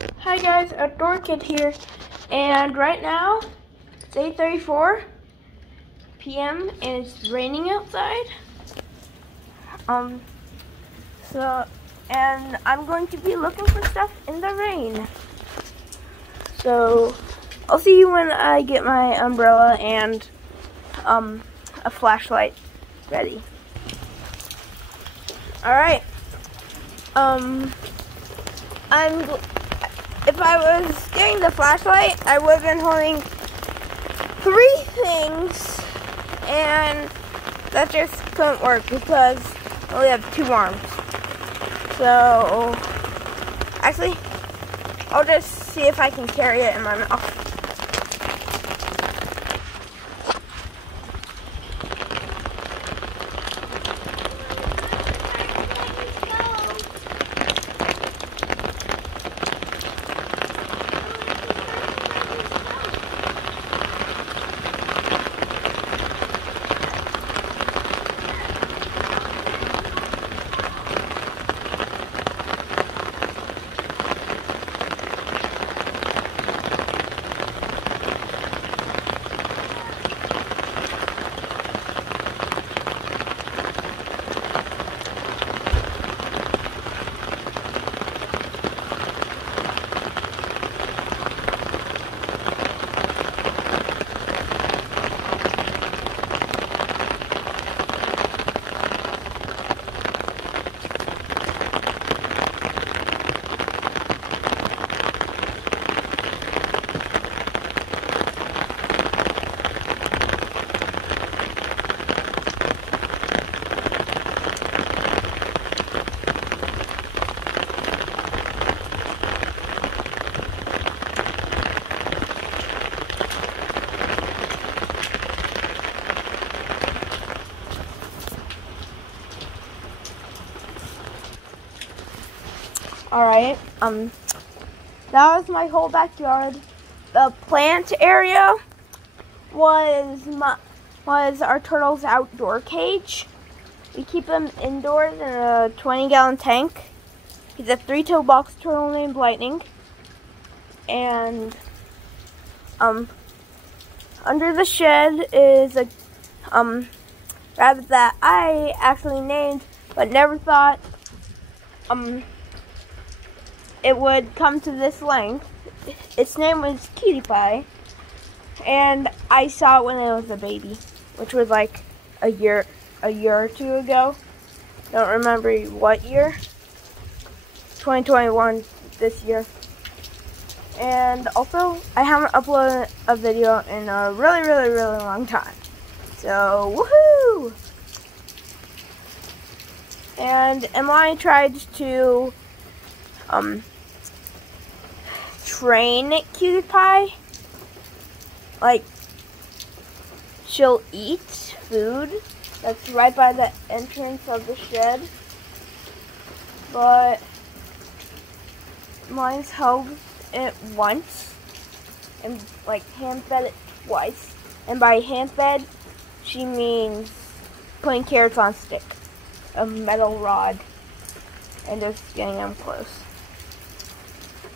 Hi guys, Outdoor Kid here, and right now it's 8:34 p.m. and it's raining outside. And I'm going to be looking for stuff in the rain. So I'll see you when I get my umbrella and a flashlight ready. All right. If I was getting the flashlight, I would have been holding 3 things, and that just couldn't work because I only have 2 arms. So, actually, I'll just see if I can carry it in my mouth. Alright, that was my whole backyard. The plant area was our turtle's outdoor cage. We keep him indoors in a 20-gallon tank. He's a 3-toe box turtle named Lightning. And under the shed is a rabbit that I actually named, but never thought it would come to this length. Its name was Cutie Pie, and I saw it when it was a baby, which was like a year or 2 ago. Don't remember what year. 2021, this year. And also, I haven't uploaded a video in a really long time. So, woohoo! And Emily tried to train Cutie Pie. Like, she'll eat food that's right by the entrance of the shed, but mine's held it once and like hand fed it twice. And by hand fed, she means putting carrots on a stick, a metal rod, and just getting them close.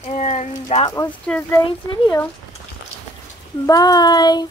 And that was today's video. Bye.